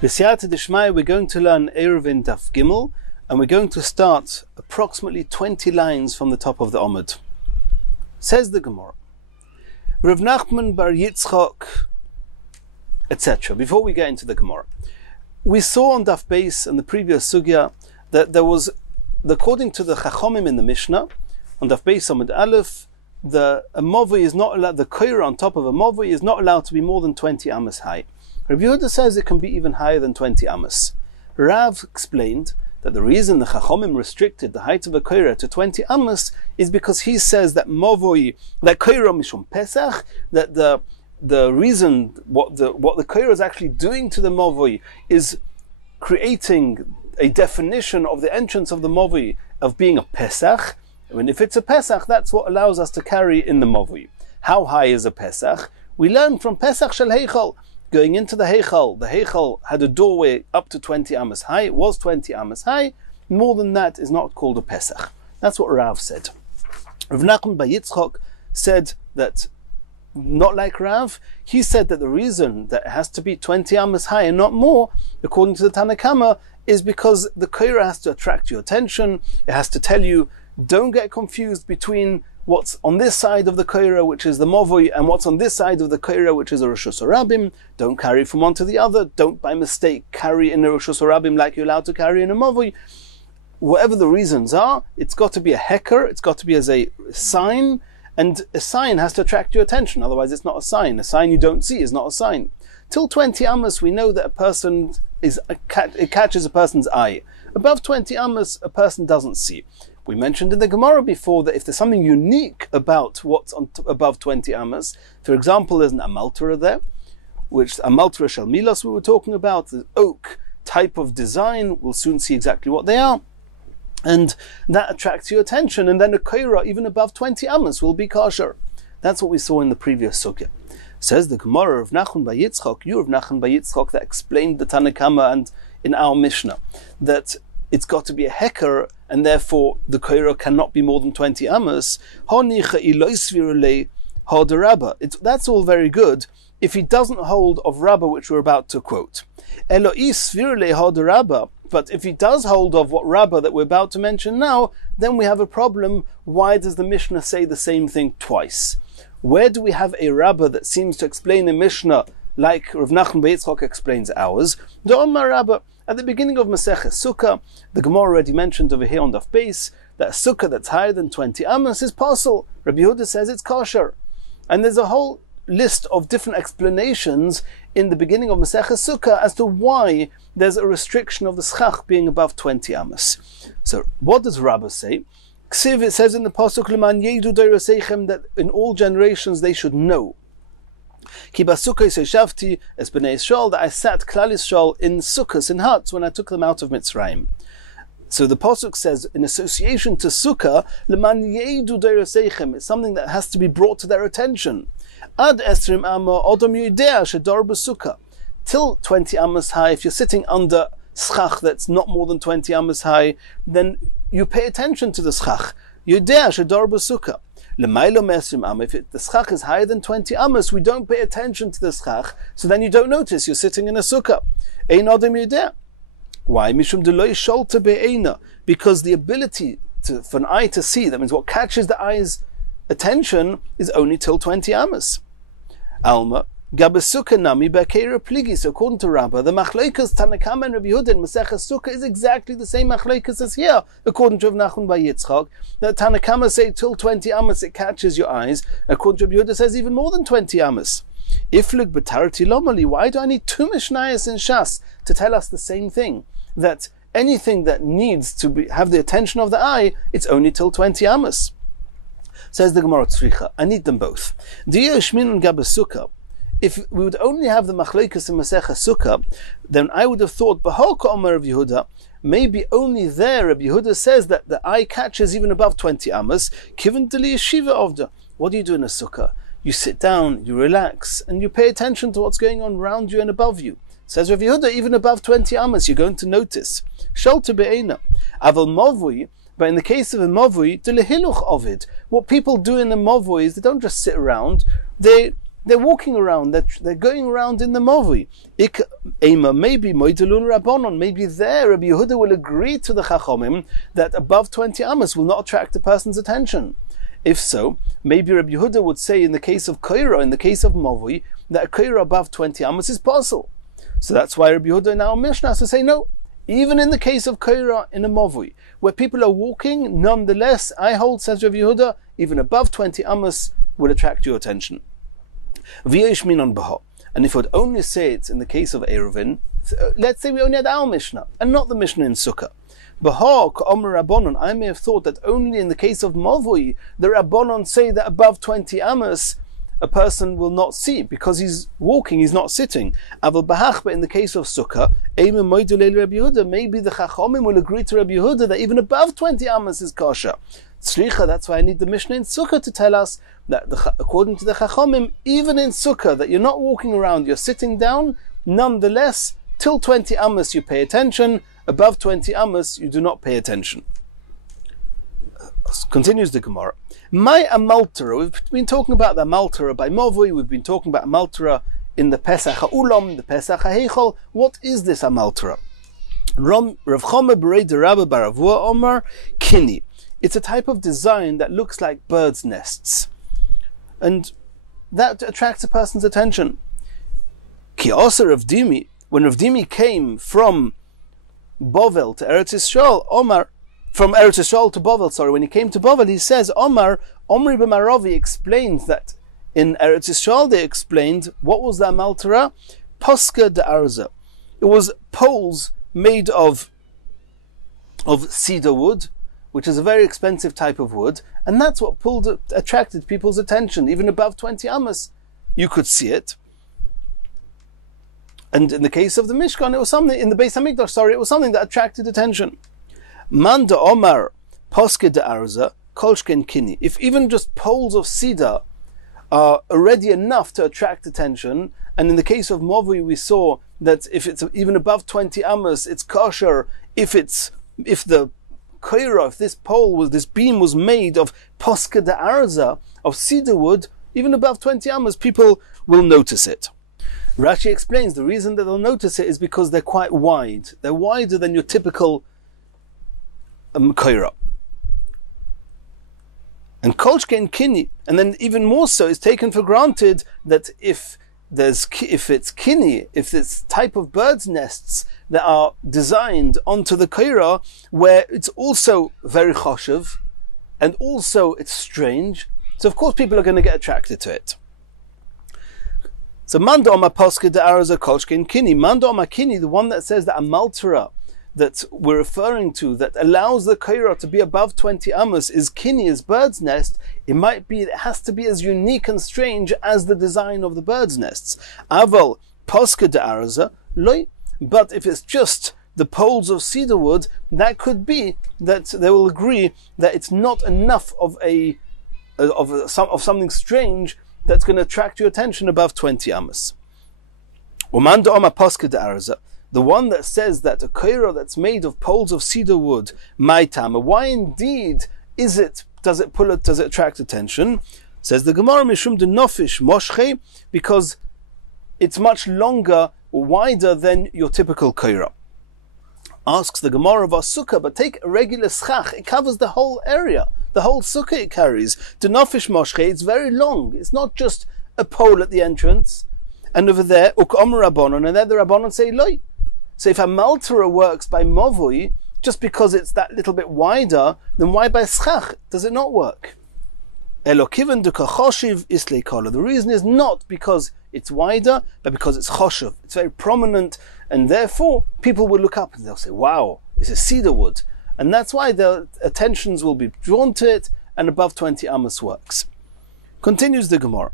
B'siyata d'shmaya, we're going to learn Eirovin Daf Gimel, and we're going to start approximately 20 lines from the top of the Omid. Says the Gemara, Rav Nachman bar Yitzchak, etc. Before we get into the Gemara, we saw on Daf Beis and the previous Sugya that there was, according to the Chachomim in the Mishnah, on Daf Beis Amud Aleph, a Mavoi is not allowed, the koira on top of a Mavoi is not allowed to be more than 20 amas high. Rabbi Yehuda says it can be even higher than 20 amas. Rav explained that the reason the Chachomim restricted the height of a koira to 20 amas is because he says that Mavoi, that koira mishum Pesach, that the reason what the koira is actually doing to the Mavoi is creating a definition of the entrance of the Mavoi of being a Pesach. And if it's a Pesach, that's what allows us to carry in the Mavoi. How high is a Pesach? We learn from Pesach Shel Heichal. Going into the Heichal had a doorway up to 20 amas high. It was 20 amas high. More than that is not called a Pesach. That's what Rav said. Rav Nachman bar Yitzchak said that, not like Rav, he said that the reason that it has to be 20 amas high and not more, according to the Tanakama, is because the koira has to attract your attention. It has to tell you, don't get confused between what's on this side of the koira, which is the Mavoi, and what's on this side of the koira, which is a Rishus Harabim. Don't carry from one to the other. Don't by mistake carry in a Rishus Harabim like you're allowed to carry in a Mavoi. Whatever the reasons are, it's got to be a heker, it's got to be as a sign, and a sign has to attract your attention, otherwise it's not a sign. A sign you don't see is not a sign. Till 20 amas, we know that a person it catches a person's eye. Above 20 amas, a person doesn't see. We mentioned in the Gemara before that if there's something unique about what's above 20 amas, for example, there's an amaltera there, which amaltera shel milos we were talking about, the oak type of design, we'll soon see exactly what they are, and that attracts your attention, and then a koira even above 20 amas will be kosher. That's what we saw in the previous sugya. Says the Gemara of Nachman bar Yitzchak, you of Nachman bar Yitzchak, that explained the Tanakama and in our Mishnah, that it's got to be a heker, and therefore the koira cannot be more than 20 amas. That's all very good if he doesn't hold of Rabbah, which we're about to quote. But if he does hold of what Rabbah that we're about to mention now, then we have a problem. Why does the Mishnah say the same thing twice? Where do we have a Rabbah that seems to explain a Mishnah like Rav Nachman bar Yitzchak explains ours? At the beginning of Masechah Sukkah, the Gemara already mentioned over here on Daf Beis that a Sukkah that's higher than 20 amas is possible. Rabbi Yehuda says it's kosher. And there's a whole list of different explanations in the beginning of Masechah Sukkah as to why there's a restriction of the schach being above 20 amas. So what does Rabbah say? Ksiv, it says in the Pasuk, L'man yedu doirosechem, that in all generations they should know. Ki basukah yishavti es b'nei Yisrael, that I sat Klal Yisrael in sukkahs, in huts, when I took them out of Mitzrayim. So the Pasuk says, in association to sukkah, L'man yedu doirosechem, it's something that has to be brought to their attention. Ad esrim amma odom yudea shedor b'sukkah. Till 20 amas high, if you're sitting under schach that's not more than 20 amas high, then you pay attention to the schach. Yudea shedor b'sukkah. If the schach is higher than 20 amas, we don't pay attention to the schach, so then you don't notice you're sitting in a sukkah. Why? Because the ability for an eye to see, that means what catches the eye's attention, is only till 20 amas. Alma. So according to Rabbah, the machlokes Tanakama and Rabbi Yehuda in Masechah Sukkah is exactly the same machlokes as here. According to Rav Nachman bar Yitzchak, that Tanakama say till 20 amas it catches your eyes. According to Rabbi Yehuda says even more than 20 amas. Iflik b'tarati lomali, why do I need two mishnayos in Shas to tell us the same thing? That anything that needs to have the attention of the eye, it's only till 20 amas. Says the Gemara Tzricha, I need them both. If we would only have the machlokes in Masechah Sukkah, then I would have thought, B'hoka Omer Rabbi Yehuda, maybe only there Rabbi Yehuda says that the eye catches even above 20 amas. Kiven deli yeshiva ovda. What do you do in a Sukkah? You sit down, you relax, and you pay attention to what's going on around you and above you. Says Rabbi Yehuda, even above 20 amas, you're going to notice. Shalta be'ena. Aval Mavui, but in the case of a Mavui, delehiluch ovid. What people do in a Mavui is they don't just sit around, they They're walking around, they're going around in the Movi. Maybe Moidelun Rabbonon, maybe there Rabbi Yehuda will agree to the Chachomim that above 20 amas will not attract a person's attention. If so, maybe Rabbi Yehuda would say in the case of Koira, in the case of Movi, that a Koira above 20 amas is possible. So that's why Rabbi Yehuda in our Mishnah has to say no. Even in the case of Koira in a Movi, where people are walking, nonetheless, I hold, says Rabbi Yehuda, even above 20 amas will attract your attention. And if we would only say it in the case of Eirovin, let's say we only had our Mishnah, and not the Mishnah in Sukkah. I may have thought that only in the case of Mavui, the Rabbonon say that above 20 amas, a person will not see, because he's walking, he's not sitting. But in the case of Sukkah, maybe the Chachomim will agree to Rabbi Yehuda that even above 20 amas is kosher. Slicha, that's why I need the Mishnah in Sukkah to tell us that according to the Chachomim, even in Sukkah, that you're not walking around, you're sitting down, nonetheless, till 20 amas you pay attention, above 20 amas you do not pay attention. Continues the Gemara. My Amaltara, we've been talking about the Amaltara by Movui, we've been talking about Amaltara in the Pesach HaUlam, the Pesach HaHeichol. What is this Amaltara? Rav Choma Berei de Rabba Baravua Omar Kini. It's a type of design that looks like birds' nests, and that attracts a person's attention. Ki Osa Rav Dimi, when Rav Dimi came from Bovel to Eretz Yisrael, Omar, from Eretz Yisrael to Bovel, when he came to Bovel, he says, Omri b'Maravi explains that in Eretz Yisrael they explained, what was the Amaltara? Poska de Arza. It was poles made of cedar wood, which is a very expensive type of wood, and that's what attracted people's attention. Even above 20 amas, you could see it. And in the case of the Mishkan, it was something, in the Beis HaMikdash, it was something that attracted attention. Man de Omar Poske de Arza Kolshken Kini. If even just poles of cedar are already enough to attract attention, and in the case of Movi we saw that if it's even above 20 amas, it's kosher. If the koira, if this beam was made of Poske de Arza, of cedar wood, even above 20 amas, people will notice it. Rashi explains the reason that they'll notice it is because they're quite wide. They're wider than your typical koira. And kolshken kini, and then even more so, it's taken for granted that if it's kini, if it's type of birds' nests that are designed onto the koira, where it's also very choshev, and also it's strange, so of course people are going to get attracted to it. So Mando Oma Poske de Arza Kolshken Kini, Mando Oma Kini, the one that says that Amaltara that we're referring to, that allows the koira to be above 20 amas, is kini, is bird's nest. It has to be as unique and strange as the design of the bird's nests. Aval Poske de Arza loy. But if it's just the poles of cedar wood, that could be that they will agree that it's not enough of something strange that's going to attract your attention above 20 amas. Umanda Oma Poske de Arza, the one that says that a koira that's made of poles of cedar wood, maitama, why indeed does it attract attention? Says the Gemara, mishum de nofish moshche, because it's much longer or wider than your typical koira. Asks the Gemara of our sukkah, but take a regular schach, it covers the whole area, the whole sukkah it carries. De nofish moshche, it's very long, it's not just a pole at the entrance. And over there, ukom rabbonon, and there the rabbonon say loy. So if a maltara works by movui, just because it's that little bit wider, then why by schach does it not work? Elokiven du kachoshiv islei kola. The reason is not because it's wider, but because it's choshev. It's very prominent, and therefore people will look up and they'll say, wow, it's a cedar wood. And that's why their attentions will be drawn to it, and above 20 amas works. Continues the Gemara.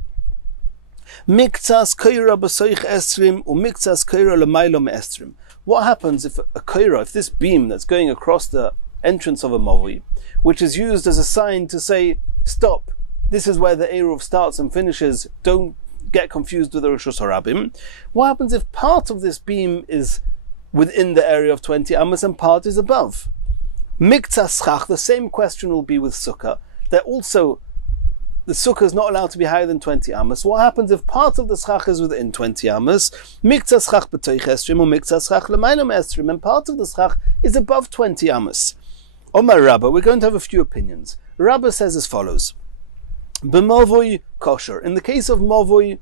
Miktsas koira b'soich estrim, u miktsas koira l'maylo me'estrim. What happens if a koira, if this beam that's going across the entrance of a mavi, which is used as a sign to say, stop, this is where the Eruv starts and finishes, don't get confused with the Rosh Hashanah. What happens if part of this beam is within the area of 20 amas and part is above? Miktsas schach, the same question will be with sukkah. They're also the sukkah is not allowed to be higher than 20 amas. What happens if part of the schach is within 20 amas? Mikta schach b'toich estrim or mikta schach l'maylam estrim, and part of the schach is above 20 amas. Omar Rabba, we're going to have a few opinions. Rabba says as follows: B'movoi kosher. In the case of movoi,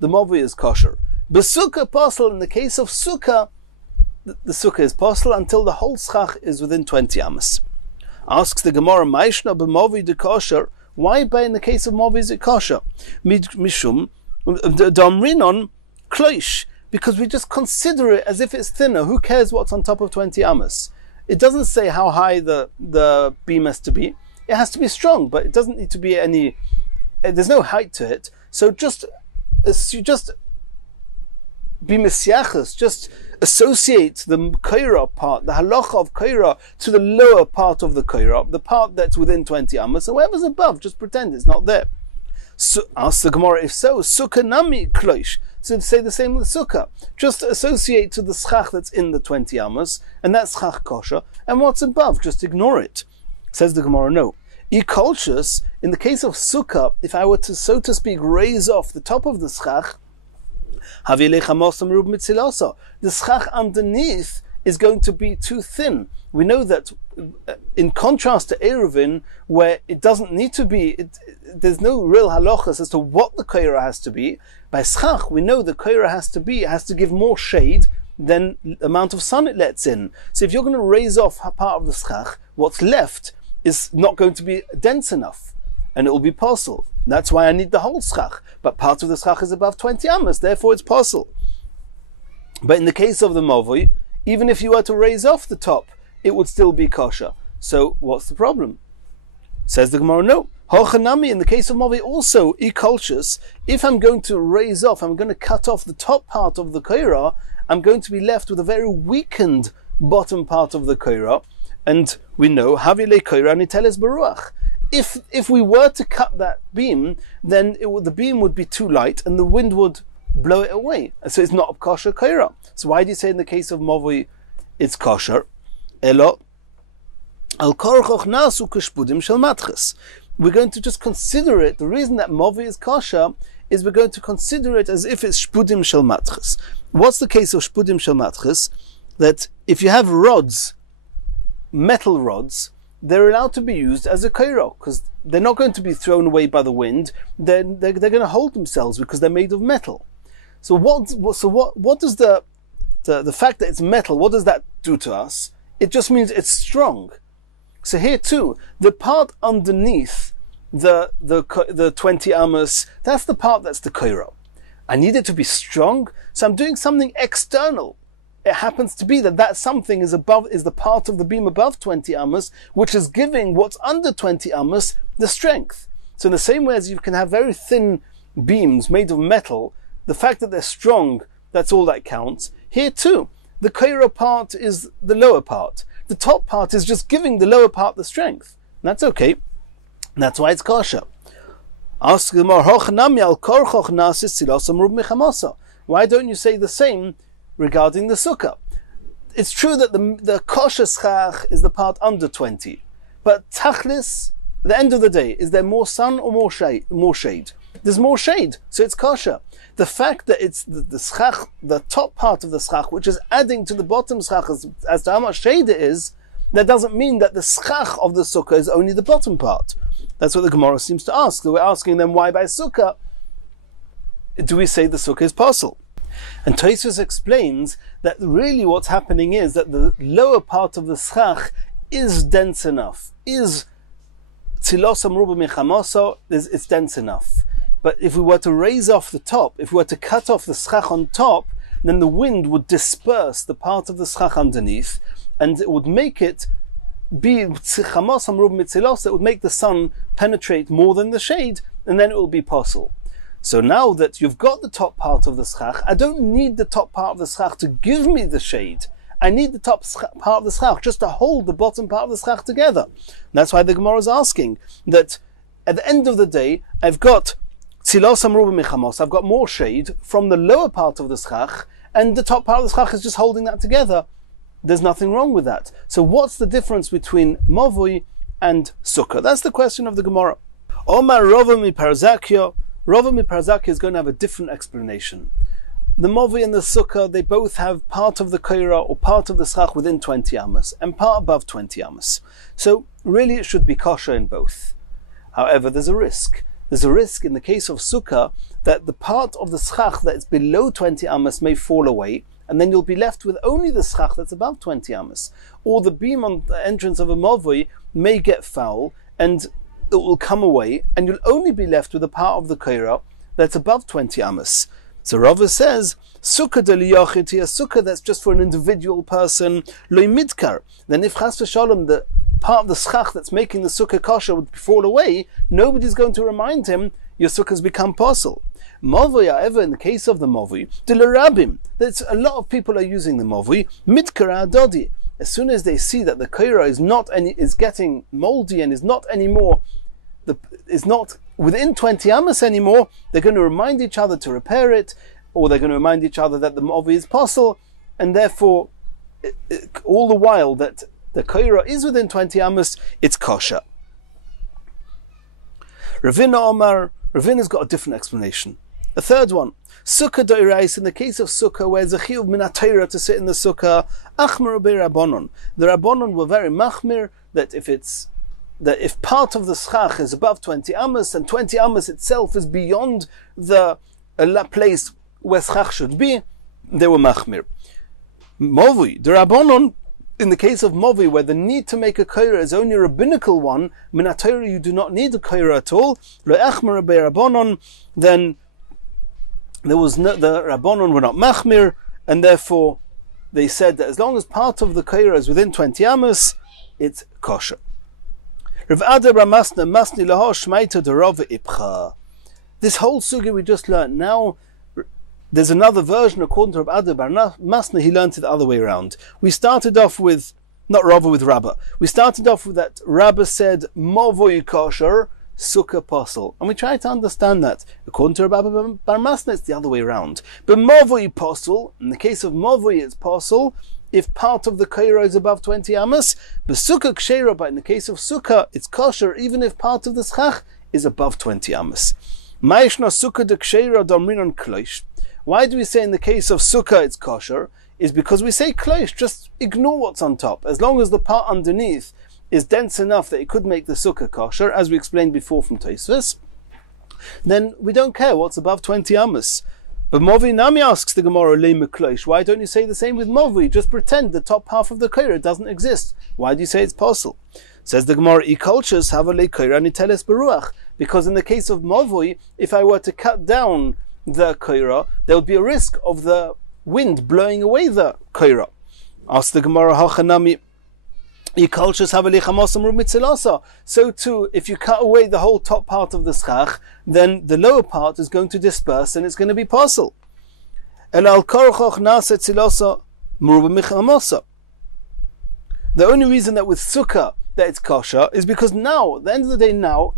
the movoi is kosher. B'sukkah posel. In the case of sukkah, the sukkah is posel until the whole schach is within 20 amas. Asks the Gemara, Maishna b'movoi de kosher. Why in the case of movoi is it kosher? Mishum damrinon kloish. Because we just consider it as if it's thinner. Who cares what's on top of 20 amas? It doesn't say how high the beam has to be. It has to be strong, but it doesn't need to be any. There's no height to it. So you just be misyachas, just associate the koira part, the halacha of koira, to the lower part of the koira, the part that's within 20 amas, and whatever's above, just pretend it's not there. So ask the Gemara, if so, sukkah nami kloish. So say the same with sukkah. Just associate to the schach that's in the 20 amas, and that's schach kosher, and what's above, just ignore it. Says the Gemara, no. Ekolshus, in the case of sukkah, if I were to, so to speak, raise off the top of the schach, the schach underneath is going to be too thin. We know that in contrast to Eirovin, where it doesn't need to be, there's no real halachas as to what the koira has to be. By schach, we know the koira has to give more shade than the amount of sun it lets in. So if you're going to raise off a part of the schach, what's left is not going to be dense enough, and it will be possible. That's why I need the whole schach. But part of the schach is above 20 amas, therefore it's possible. But in the case of the movoi, even if you were to raise off the top, it would still be kosher. So what's the problem? Says the Gemara, no. Hochanami, in the case of movoi also, ekolshus, if I'm going to raise off, I'm going to cut off the top part of the koira, I'm going to be left with a very weakened bottom part of the koira. And we know, havile koira niteles baruach. If we were to cut that beam, then the beam would be too light and the wind would blow it away. So it's not a kosher koira. So why do you say in the case of movoi it's kosher? Elo al korchoch nasu keshpudim shel matches. We're going to just consider it. The reason that movoi is kosher is we're going to consider it as if it's shpudim shel matches. What's the case of shpudim shel matches? That if you have rods, metal rods, they're allowed to be used as a koira because they're not going to be thrown away by the wind. They're going to hold themselves because they're made of metal. So what does the fact that it's metal, what does that do to us? It just means it's strong. So here too, the part underneath the 20 amas, that's the part that's the koira. I need it to be strong, so I'm doing something external. It happens to be that something is the part of the beam above 20 amas, which is giving what's under 20 amas the strength. So in the same way as you can have very thin beams made of metal, the fact that they're strong, that's all that counts. Here too, the koira part is the lower part. The top part is just giving the lower part the strength. And that's okay. And that's why it's kosher. Ask the Gemara, why don't you say the same regarding the sukkah? It's true that the kosher schach is the part under 20, but tachlis, at the end of the day, is there more sun or more shade? There's more shade, so it's kosher. The fact that it's the schach, the top part of the schach, which is adding to the bottom schach as to how much shade it is, that doesn't mean that the schach of the sukkah is only the bottom part. That's what the Gemara seems to ask. So we're asking them, why by sukkah do we say the sukkah is possible? And Tosfos explains that really what's happening is that the lower part of the schach is dense enough, is tzilos amruba mechamoso, it's dense enough. But if we were to raise off the top, if we were to cut off the schach on top, then the wind would disperse the part of the schach underneath, and it would make it be chamos amruba mitzilos, it would make the sun penetrate more than the shade, and then it will be possible. So now that you've got the top part of the schach, I don't need the top part of the schach to give me the shade. I need the top part of the schach just to hold the bottom part of the schach together. And that's why the Gemara is asking that at the end of the day, I've got tzilos amruba mechamos, I've got more shade from the lower part of the schach, and the top part of the schach is just holding that together. There's nothing wrong with that. So what's the difference between movoi and sukkah? That's the question of the Gemara. Omar Rova mi Parzakya. Rova mi Parzakya is going to have a different explanation. The Movi and the Sukkah, they both have part of the Kaira or part of the Schach within 20 Amos and part above 20 Amos. So really it should be kosher in both. However, there's a risk. There's a risk in the case of Sukkah that the part of the Schach that is below 20 Amos may fall away, and then you'll be left with only the Schach that's above 20 Amos. Or the beam on the entrance of a Movi may get foul and it will come away, and you'll only be left with a part of the Kaira that's above 20 Amos. So Rava says, Sukkah de liyachiti, a sukkah that's just for an individual person, loy midkar. Then if chas v'shalom, the part of the schach that's making the sukkah kosher would fall away, nobody's going to remind him, your sukkah's become possible. Movi, however, in the case of the movi, de l'rabim, that a lot of people are using the movi, midkar adodi. As soon as they see that the kaira is getting moldy and is not within 20 Amos anymore, they're going to remind each other to repair it, or they're going to remind each other that the movi is possible, and therefore, all the while that the kaira is within 20 Amos, it's kosher. Ravina Omar, Ravina's got a different explanation. A third one, Sukkah doirais, in the case of Sukkah, where there's a chiyuv min ha-Torah to sit in the Sukkah, achmer be Rabbanon. The Rabbanon were very machmir, that if part of the schach is above 20 Amos, and 20 Amos itself is beyond the place where schach should be, they were machmir. Movi, the Rabbanon, in the case of Movi, where the need to make a kaira is only a rabbinical one, min ha-Torah you do not need a kaira at all, le'achmer be Rabbanon, then the Rabbanon were not machmir, and therefore they said that as long as part of the kaira is within 20 Amos, it's kosher. This whole sugi we just learned. Now, there's another version according to Rav Ada bar Masna. He learned it the other way around. We started off with, not Rava with Rabba. We started off with that Rabba said, Movoi kosher, sukkah posel. And we tried to understand that. According to Rav Ada bar Masna, it's the other way around. But Movoi posel, in the case of Movoi, it's posel if part of the kaira is above 20 Amos, but sukkah ksheira, but in the case of sukkah, it's kosher even if part of the schach is above 20 Amos. Ma'ishna sukkah de ksheira domrinon kloish. Why do we say in the case of sukkah it's kosher? Is because we say kloish, just ignore what's on top. As long as the part underneath is dense enough that it could make the sukkah kosher, as we explained before from Tosfos, then we don't care what's above 20 Amos. But Movi Nami asks the Gemara, why don't you say the same with Movi? Just pretend the top half of the kaira doesn't exist. Why do you say it's possible? Says the Gemara, because in the case of Movi, if I were to cut down the kaira, there would be a risk of the wind blowing away the kaira. Ask the Gemara, so too, if you cut away the whole top part of the schach, then the lower part is going to disperse and it's going to be possible. The only reason that with sukkah that it's kosher is because now, at the end of the day now,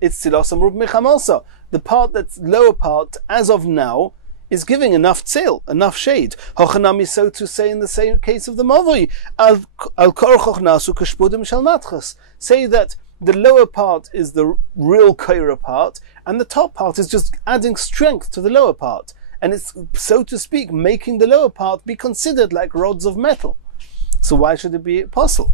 it's tzilosa merub mechamosa. The part that's lower part, as of now, is giving enough tzil, enough shade. Hochanami, so to say in the same case of the Mavoi, say that the lower part is the real kaira part, and the top part is just adding strength to the lower part. And it's, so to speak, making the lower part be considered like rods of metal. So why should it be possible?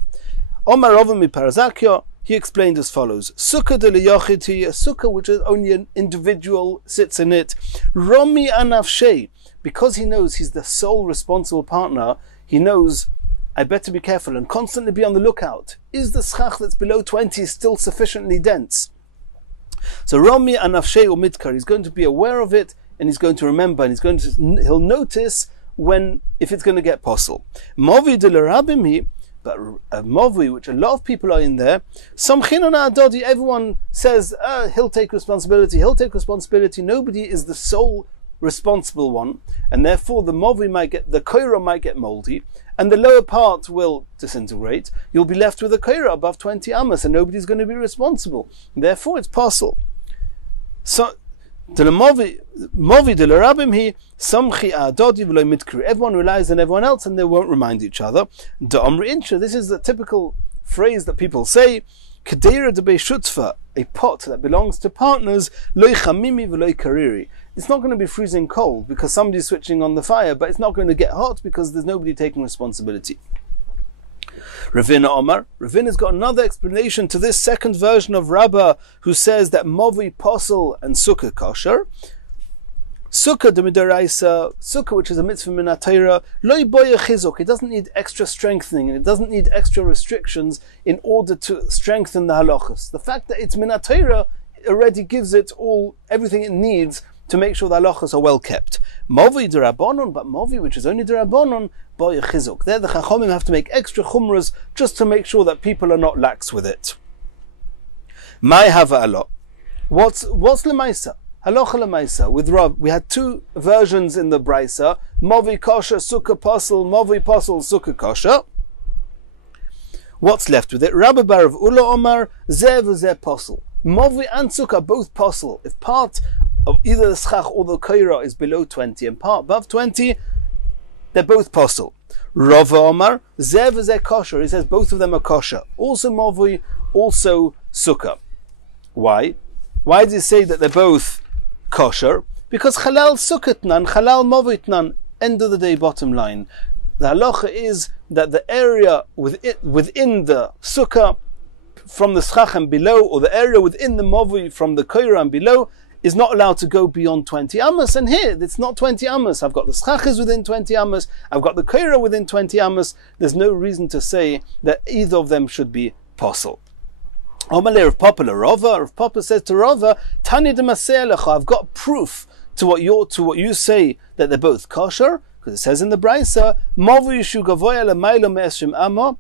Omar Yeshiva Parazakya, he explained as follows: Sukkah de liyachiti, a sukkah which is only an individual sits in it. Romi anafshei, because he knows he's the sole responsible partner, he knows I better be careful and constantly be on the lookout. Is the schach that's below 20 still sufficiently dense? So Romi anafshei umitkar, he's going to be aware of it, and he's going to remember, and he'll notice if it's going to get possible. Movi de l'rabimi, but a movi, which a lot of people are in there, everyone says, he'll take responsibility, nobody is the sole responsible one, and therefore the kaira might get moldy, and the lower part will disintegrate. You'll be left with a kaira above 20 amas, and nobody's going to be responsible. Therefore it's possible. So, everyone relies on everyone else and they won't remind each other. This is the typical phrase that people say. Kedera de Beishutfa, a pot that belongs to partners, loy chamimi v'loy kariri. It's not going to be freezing cold because somebody's switching on the fire, but it's not going to get hot because there's nobody taking responsibility. Ravina Omar, Ravina's got another explanation to this second version of Rabbah, who says that Movi posel and Sukkah kosher. Sukkah de midaraisa, Sukkah, which is a mitzvah min ha-Torah, loy boya chizuk. It doesn't need extra strengthening, and it doesn't need extra restrictions in order to strengthen the halachas. The fact that it's min ha-Torah already gives it everything it needs to make sure the halachas are well kept. Movi de rabbanon, but Movi, which is only de rabbanon, boya chizuk. There the chachomim have to make extra chumras just to make sure that people are not lax with it. Mai hava alot. What's lemaisa? Halacha lemaisa. With Rav, we had two versions in the brisa: Movi kosher, Sukkah posel, Movi posel, Sukkah kosher. What's left with it? Rabbi Bar of Ula Omar, Zeh v'zeh posel. Movi and Sukkah both posel. If part of either the schach or the kaira is below 20 and part above 20, they're both posel. Rav Omar, Zeh v'zeh kosher. He says both of them are kosher. Also Movi, also Sukkah. Why? Why does he say that they're both kosher? Because halal sukkatnan, halal movitnan. End of the day, bottom line. The halacha is that the area within the sukkah from the schach and below, or the area within the movi from the koira and below, is not allowed to go beyond 20 amos. And here, it's not 20 amos. I've got the schachas within 20 amos. I've got the koira within 20 amos. There's no reason to say that either of them should be posel. Omalei of Papa Rava, Rav Papa says to Rava, Tani de Maselecha, I've got proof to what you say that they're both kosher, because it says in the brisa, Movi yishu gavoya lemaylo me'eshrim amma.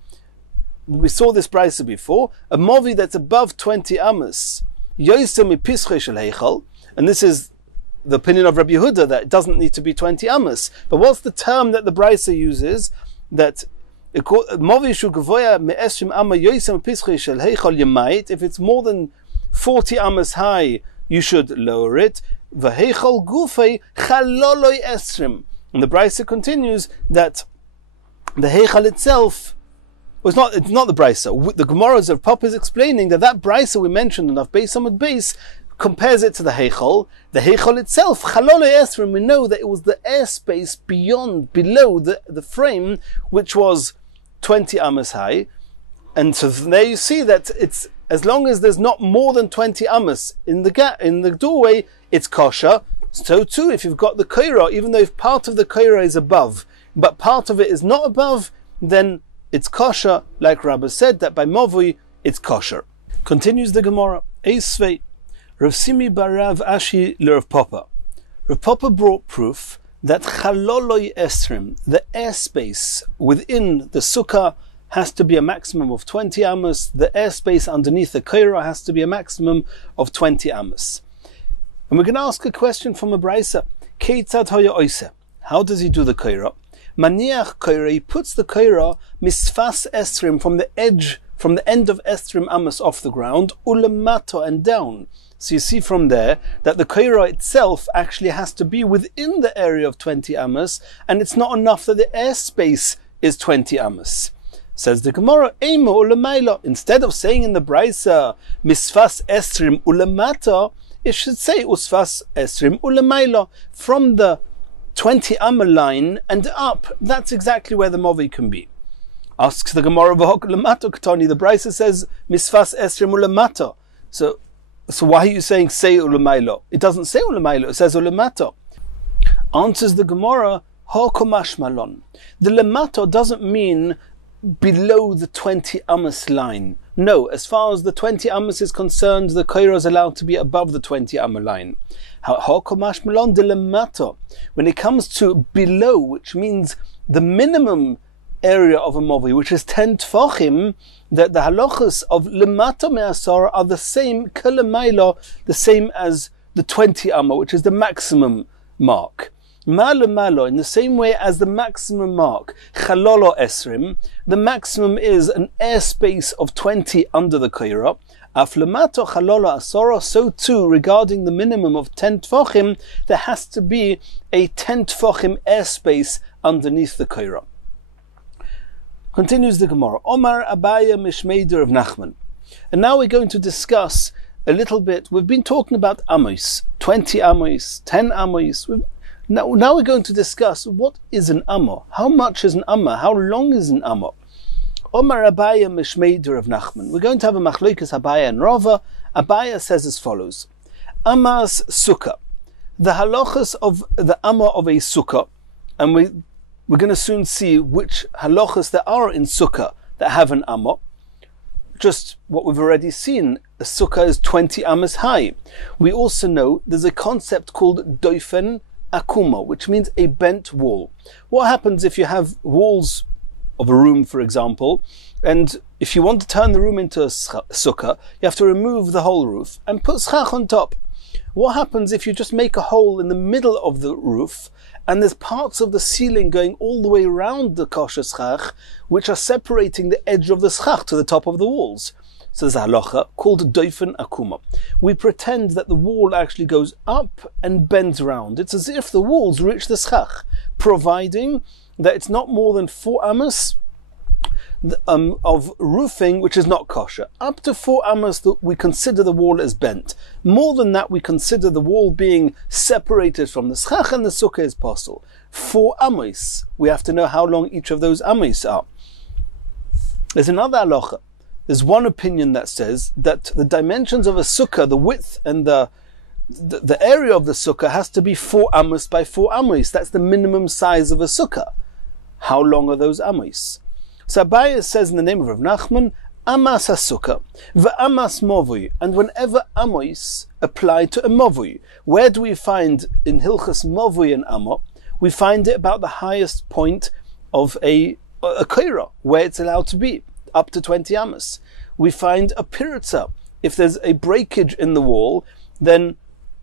We saw this brisa before. A movi that's above 20 amos, yoisem mipischei shel heichal, and this is the opinion of Rabbi Yehuda that it doesn't need to be 20 amos. But what's the term that the brisa uses? That if it's more than 40 amos high, you should lower it. And the brisa continues that the heichal itself it's not the brisa. The Gemara's of Papa is explaining that brisa we mentioned enough base on base compares it to the heichal. The heichal itself, chalolei esrim, we know that it was the airspace below the frame, which was 20 amos high, and so there you see that it's as long as there's not more than 20 amos in the doorway, it's kosher. So too, if you've got the koira, even though if part of the koira is above, but part of it is not above, then it's kosher. Like Rabbi said, that by Movi it's kosher. Continues the Gemara. Eisvei Rav Simi barav Ashi l'Rav Papa. Rav Papa brought proof that chaloloi esrim, the airspace within the sukkah, has to be a maximum of 20 amos. The airspace underneath the koira has to be a maximum of 20 amos. And we're going to ask a question from a brisa. Keitzad hoya oise. How does he do the koira? Maniach koira, he puts the koira misfas esrim, from the end of esrim amos off the ground, ulemato, and down. So you see from there that the koira itself actually has to be within the area of 20 amos, and it's not enough that the airspace is 20 amos. Says the Gemara, Eimo ulemaila. Instead of saying in the brisa misfas esrim ulemata, it should say usfas esrim ulemaila, from the 20 amma line and up. That's exactly where the movi can be. Asks the Gemara, v'hok ulemato katani. The brisa says misfas esrim ulemata. So why are you saying say ulemailo? It doesn't say ulemailo, it says ulemato. Answers the Gemara, hokomash malon. The lemato doesn't mean below the 20 amos line. No, as far as the 20 amos is concerned, the koira is allowed to be above the 20 amma line. Hokomash malon de lemato. When it comes to below, which means the minimum area of a movi, which is 10 tfachim, that the halachas of lemato me'asar are the same, kalemailo, the same as the 20 amma, which is the maximum mark. Malo, in the same way as the maximum mark, chalolo esrim, the maximum is an airspace of 20 under the koira. Af lemato chalolo asara, so too regarding the minimum of 10 tfachim, there has to be a 10 tfachim airspace underneath the koira. Continues the Gemara. Omar Abaya Mishmeider of Nachman. And now we're going to discuss a little bit. We've been talking about amos, 20 amos, 10 amos. Now we're going to discuss what is an amma, how much is an amma, how long is an amma. Omar Abaya Mishmeid Rav Nachman. We're going to have a machlokes Abaya and Rava. Abaya says as follows: Ammas sukkah, the halachas of the amma of a sukkah, and we're going to soon see which halachas there are in sukkah that have an amma. Just what we've already seen, a sukkah is 20 ammas high. We also know there's a concept called doifen akuma, which means a bent wall. What happens if you have walls of a room, for example, and if you want to turn the room into a sukkah, you have to remove the whole roof and put schach on top. What happens if you just make a hole in the middle of the roof and there's parts of the ceiling going all the way around the kosher schach which are separating the edge of the schach to the top of the walls? So there's a halacha called doifen akuma. We pretend that the wall actually goes up and bends round. It's as if the walls reach the schach, providing that it's not more than 4 ammas of roofing which is not kosher. Up to 4 ammas we consider the wall as bent. More than that we consider the wall being separated from the schach and the sukkah is possible. 4 ammas. We have to know how long each of those ammas are. There's another halacha. There's one opinion that says that the dimensions of a sukkah, the width and the area of the sukkah has to be 4 ammas by 4 ammas. That's the minimum size of a sukkah. How long are those ammas? So Abaya says in the name of Rav Nachman, Amas ha-sukkah, v'amas movui, and whenever amos apply to a movui, where do we find in Hilchas movui and amma? We find it about the highest point of a koira, where it's allowed to be, up to 20 ammas. We find a piritza. If there's a breakage in the wall, then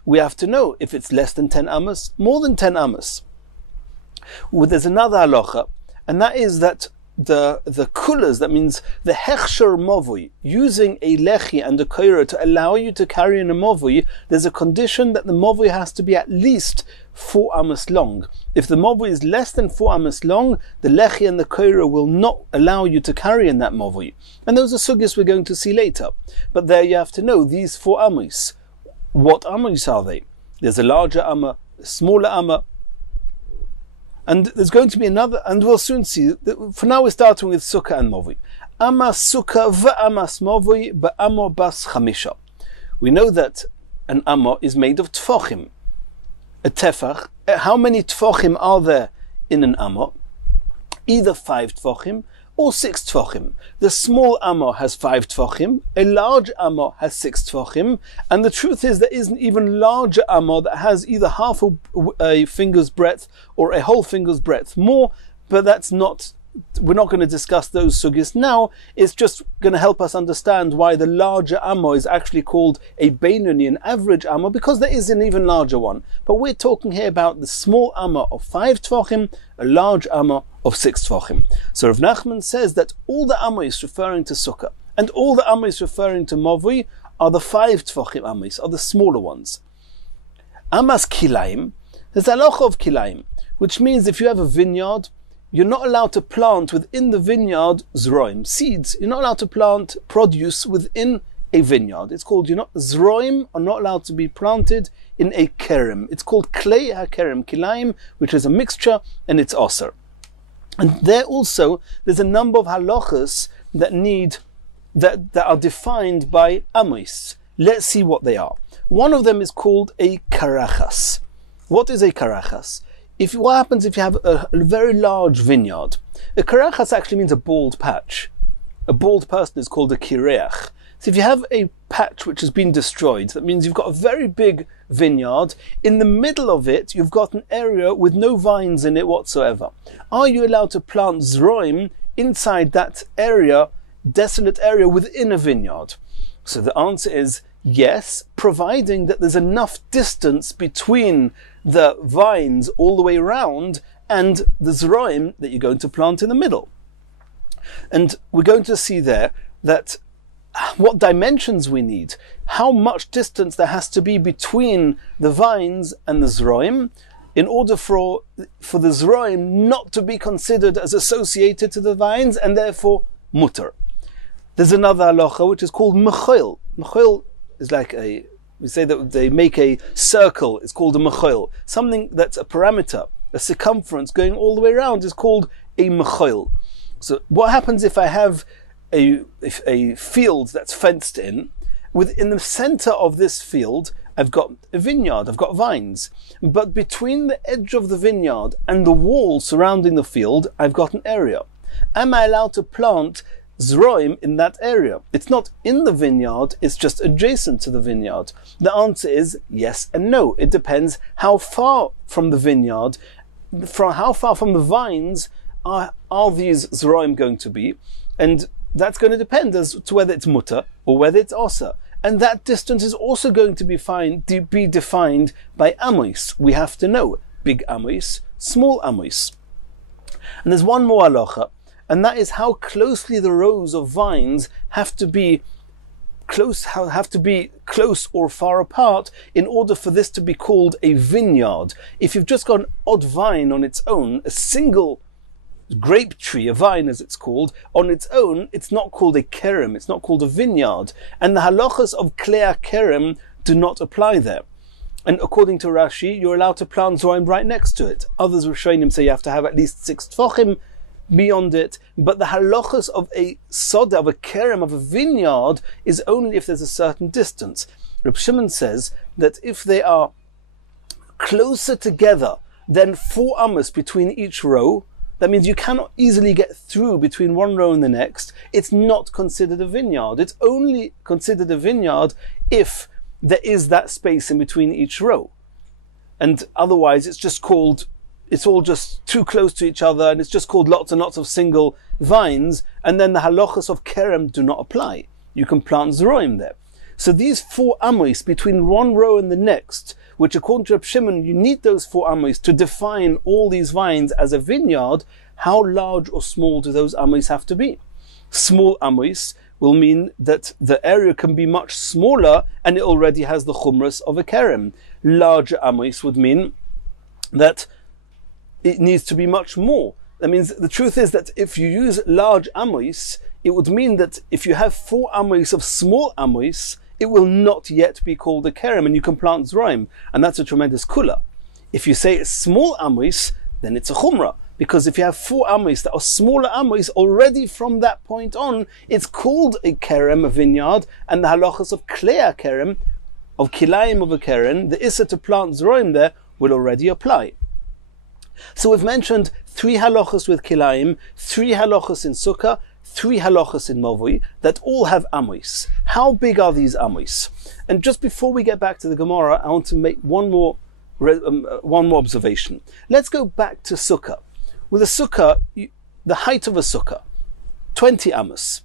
we have to know if it's less than 10 ammas, more than 10 ammas. Well, there's another halacha, and that is that the kulas, that means the hechsher movui, using a lechi and a koira to allow you to carry in a movui, there's a condition that the movui has to be at least 4 ammas long. If the movui is less than 4 ammas long, the lechi and the koira will not allow you to carry in that movui. And those are sugyas we're going to see later. But there you have to know these 4 ammas. What ammas are they? There's a larger amma, a smaller amma, and there's going to be another, and we'll soon see. For now we're starting with sukkah and movui. Amas sukkah v'amas movui ba'amo bas chamisha. We know that an amma is made of tfochim. A tefach, how many tfochim are there in an amma? Either 5 tfochim or 6 tfochim. The small amma has 5 tfochim, a large amma has 6 tfochim, and the truth is there is an even larger amma that has either half a finger's breadth or a whole finger's breadth more, but we're not going to discuss those sugyas now. It's just going to help us understand why the larger amma is actually called a Beinoni, an average amma, because there is an even larger one. But we're talking here about the small amma of 5 tfochim, a large amma of 6 tfochim. So Rav Nachman says that all the ammas referring to sukkah and all the ammas referring to movui are the 5 tfochim ammas, are the smaller ones. Ammas kilaim, there's a halacha of kilaim, which means if you have a vineyard, you're not allowed to plant within the vineyard zroim, seeds. You're not allowed to plant produce within a vineyard. It's called, zroim are not allowed to be planted in a kerem. It's called klei ha-kerem, kilaim, which is a mixture, and it's aser. And there also, there's a number of halachas that are defined by amos. Let's see what they are. One of them is called a karachas. What is a karachas? What happens if you have a very large vineyard? A karachas actually means a bald patch. A bald person is called a kireach. So if you have a patch which has been destroyed, that means you've got a very big vineyard. In the middle of it, you've got an area with no vines in it whatsoever. Are you allowed to plant zroim inside that area, desolate area within a vineyard? So the answer is yes, providing that there's enough distance between the vines all the way around and the zroim that you're going to plant in the middle. And we're going to see there that what dimensions we need, how much distance there has to be between the vines and the zroim in order for the zroim not to be considered as associated to the vines and therefore mutter. There's another halacha which is called mechol. Mechol is like we say that they make a circle, it's called a mechol. Something that's a parameter, a circumference going all the way around is called a mechol. So what happens if I have a field that's fenced in? Within the center of this field, I've got a vineyard, I've got vines. But between the edge of the vineyard and the wall surrounding the field, I've got an area. Am I allowed to plant zroim in that area? It's not in the vineyard, it's just adjacent to the vineyard. The answer is yes and no. It depends how far from the vineyard, how far from the vines are these zroim going to be, and that's going to depend as to whether it's mutter or whether it's osa. And that distance is also going to be defined by amos. We have to know big amos, small amos. And there's one more halacha, and that is how closely the rows of vines have to be close or far apart in order for this to be called a vineyard. If you've just got an odd vine on its own, a single grape tree, a vine as it's called, on its own, it's not called a kerem, it's not called a vineyard. And the halachas of klei kerem do not apply there. And according to Rashi, you're allowed to plant zorim right next to it. Others Rishonim say you have to have at least 6 tfachim beyond it. But the halachas of a soda, of a kerem, of a vineyard, is only if there's a certain distance. Reb Shimon says that if they are closer together than 4 amos between each row, that means you cannot easily get through between one row and the next. It's not considered a vineyard. It's only considered a vineyard if there is that space in between each row. And otherwise it's all just too close to each other, and it's just called lots and lots of single vines, and then the halachas of kerem do not apply. You can plant zroim there. So these 4 amos between one row and the next, which according to Reb Shimon, you need those 4 amos to define all these vines as a vineyard. How large or small do those amos have to be? Small amos will mean that the area can be much smaller and it already has the chumras of a kerem. Larger amos would mean that it needs to be much more. That means the truth is that if you use large amos, it would mean that if you have 4 amos of small amos, it will not yet be called a kerem, and you can plant zroim, and that's a tremendous kula. If you say it's small amos, then it's a chumrah, because if you have 4 amos that are smaller amos, already from that point on, it's called a kerem, a vineyard, and the halachas of klei kerem, of kilayim of a kerem, the issa to plant zroim there, will already apply. So we've mentioned 3 halachas with kilayim, 3 halachas in sukkah, 3 halachas in mavui that all have amos. How big are these amos? And just before we get back to the Gemara, I want to make one more observation. Let's go back to sukkah. With a sukkah, the height of a sukkah, 20 amos.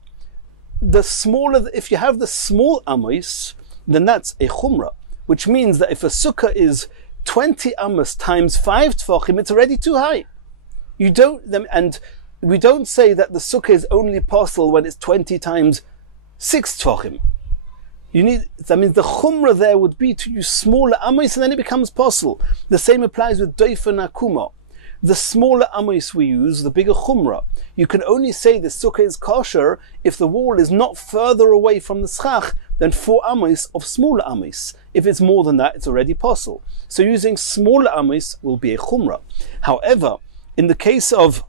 If you have the small amos, then that's a chumrah, which means that if a sukkah is 20 amos times 5 tfachim, it's already too high. We don't say that the sukkah is only possible when it's 20 times 6 tfachim. That means the chumrah there would be to use smaller amos, and then it becomes possible. The same applies with doifa nakuma. The smaller amos we use, the bigger chumrah. You can only say the sukkah is kosher if the wall is not further away from the schach than 4 amos of smaller amos. If it's more than that, it's already possible. So using smaller amos will be a chumrah. However, in the case of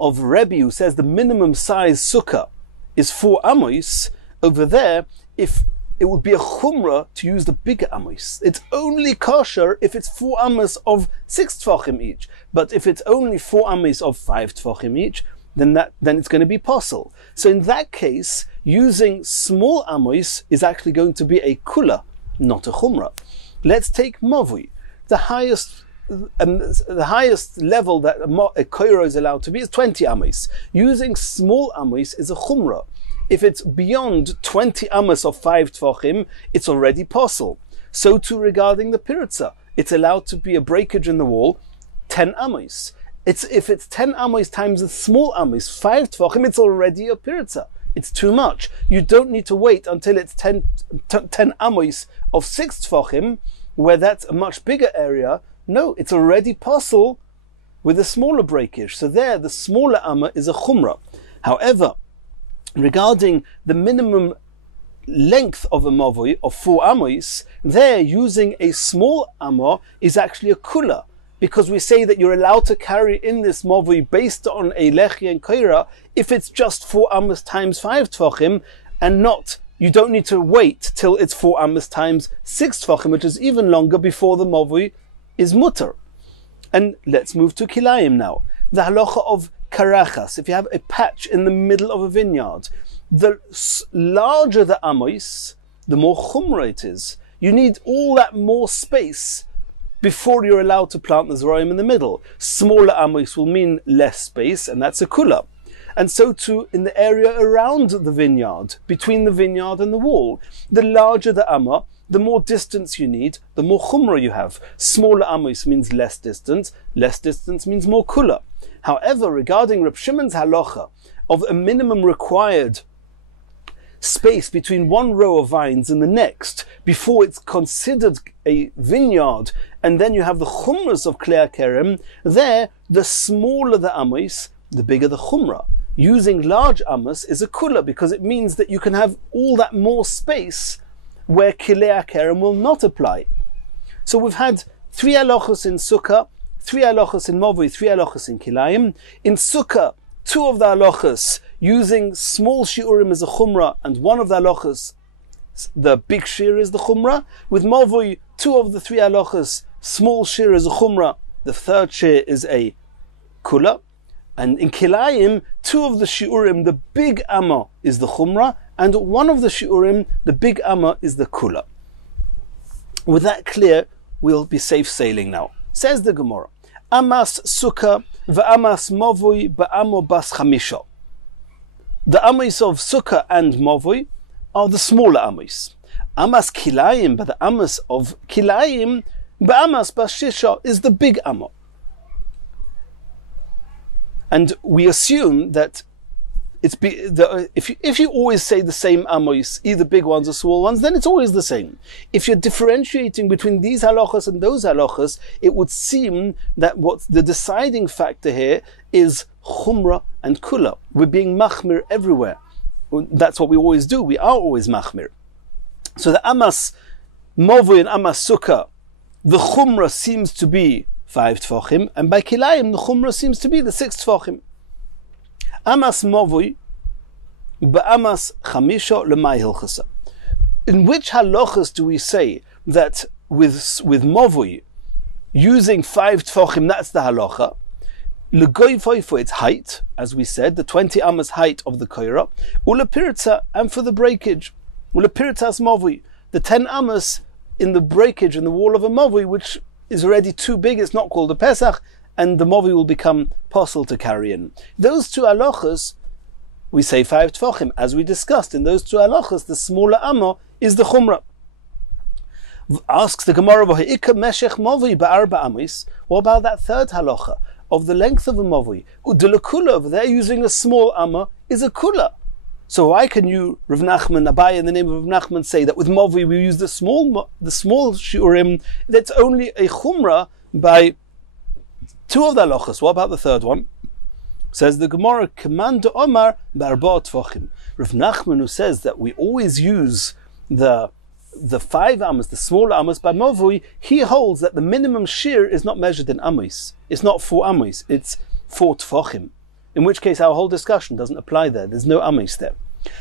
Rebbe, who says the minimum size sukkah is 4 amos, over there, if it would be a chumrah to use the bigger amos. It's only kosher if it's 4 amos of 6 tfachim each. But if it's only 4 amos of 5 tfachim each, then it's going to be possible. So in that case, using small amos is actually going to be a kula, not a chumrah. Let's take mavui. The highest level that a koiro is allowed to be is 20 amos. Using small amos is a chumrah. If it's beyond 20 amos of 5 tfachim, it's already possible. So too regarding the piritza. It's allowed to be a breakage in the wall, 10 amos. If it's 10 amos times the small amos, 5 tfachim, it's already a piritza. It's too much. You don't need to wait until it's 10 amos of 6 tfachim, where that's a much bigger area. No, it's already possible with a smaller breakage. So there, the smaller amma is a chumrah. However, regarding the minimum length of a mavoi of 4 amos, there using a small amma is actually a kula, because we say that you're allowed to carry in this mavoi based on a lechi and kaira if it's just 4 amos times 5 tvachim, and not, you don't need to wait till it's 4 amos times 6 tvachim, which is even longer, before the mavoi is mutter. And let's move to kilayim now. The halacha of karachas, if you have a patch in the middle of a vineyard, the larger the amos, the more chumra it is. You need all that more space before you're allowed to plant the zoroim in the middle. Smaller amos will mean less space, and that's a kula. And so too in the area around the vineyard, between the vineyard and the wall. The larger the amma, the more distance you need, the more chumra you have. Smaller amos means less distance means more kula. However, regarding Reb Shimon's halacha of a minimum required space between one row of vines and the next before it's considered a vineyard, and then you have the chumras of klei kerem, there the smaller the amos, the bigger the chumra. Using large amos is a kula, because it means that you can have all that more space where klei kerem will not apply. So we've had 3 halachos in sukkah, 3 halachos in mavoi, 3 halachos in kilayim. In sukkah, 2 of the halachos using small shiurim as a chumrah, and 1 of the halachos, the big shir, is the chumrah. With mavoi, 2 of the 3 halachos, small shir is a chumrah, the 3rd shir is a kula. And in kilayim, 2 of the shiurim, the big amma, is the chumrah, and 1 of the shiurim, the big amma, is the kula. With that clear, we'll be safe sailing now. Says the Gemara, Amas sukkah v'amas mavoi ba'amo bas chamisha. The amos of sukkah and mavoi are the smaller amos. Amas kilayim, but the amos of kilayim ba'amas bas shisha is the big amma. And we assume that if you always say the same amos, either big ones or small ones, then it's always the same. If you're differentiating between these halachas and those halachas, it would seem that what the deciding factor here is chumrah and kula. We're being machmir everywhere. That's what we always do. We are always machmir. So the amas mavoi and amas sukkah, the chumrah seems to be 5 tfachim, and by kilayim the chumrah seems to be the 6 tfachim. Amas mavoi ba'amas chamisha lemay hilchasa. In which halachas do we say that with mavoi using 5 tfachim, that's the halacha? Legoifoi for its height, as we said, the 20 amas height of the koira, ulepirtza, and for the breakage, ulepirtzas mavoi, the 10 amas in the breakage in the wall of a mavoi, which is already too big, it's not called a pesach, and the mavoi will become possible to carry in. Those 2 halachas, we say 5 tfachim. As we discussed, in those 2 halachas, the smaller amma is the chumrah. Asks the Gemara, meshech mavoi ba'arba amos. What about that 3rd halacha of the length of a mavoi? Udelakula, over there using a small amma is a kula. So why can you, Rav Nachman, Abai, in the name of Rav Nachman, say that with mavoi we use the small shiurim? That's only a chumrah by 2 of the halachas. What about the 3rd one? Says the Gemara, Command Omar Barba Tvachim. Rav Nachman, who says that we always use the 5 amos, the smaller amos by mavoi, he holds that the minimum shir is not measured in amos. It's not 4 amos, it's 4 tfachim. In which case our whole discussion doesn't apply there. There's no amos there.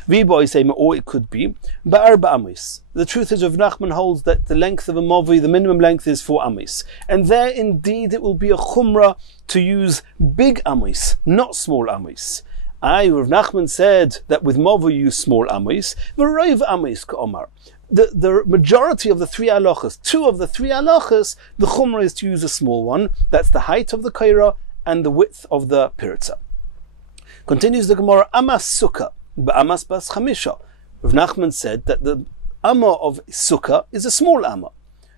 Viboy say, or it could be ba'arba amos. The truth is, Rav Nachman holds that the length of a mavoi, the minimum length is 4 amos, and there indeed it will be a chumrah to use big amos, not small amos. Rav Nachman said that with mavoi you use small amos. V'roiv amos ka'omar. The majority of the 3 halachas, 2 of the 3 halachas, the chumrah is to use a small one. That's the height of the kaira and the width of the pirza. Continues the Gemara, Amas sukkah ba'amas bas chamisha. Rav Nachman said that the amma of sukkah is a small amma.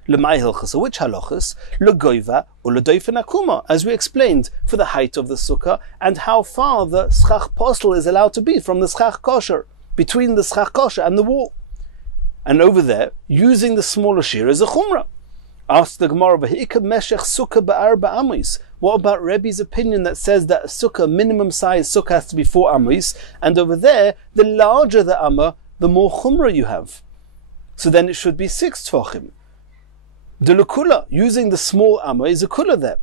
Lemay hilchasa, which halachas? Legoiva or ledoifen akuma, as we explained, for the height of the sukkah and how far the schach postel is allowed to be from the schach kosher, between the schach kosher and the wall. And over there, using the smaller shear as a chumrah. Asks the Gemara, what about Rebbe's opinion that says that a sukkah, minimum size sukkah, has to be 4 amos, and over there, the larger the amma, the more chumrah you have. So then it should be 6 tfachim. The lukula, using the small amma, is a kula there.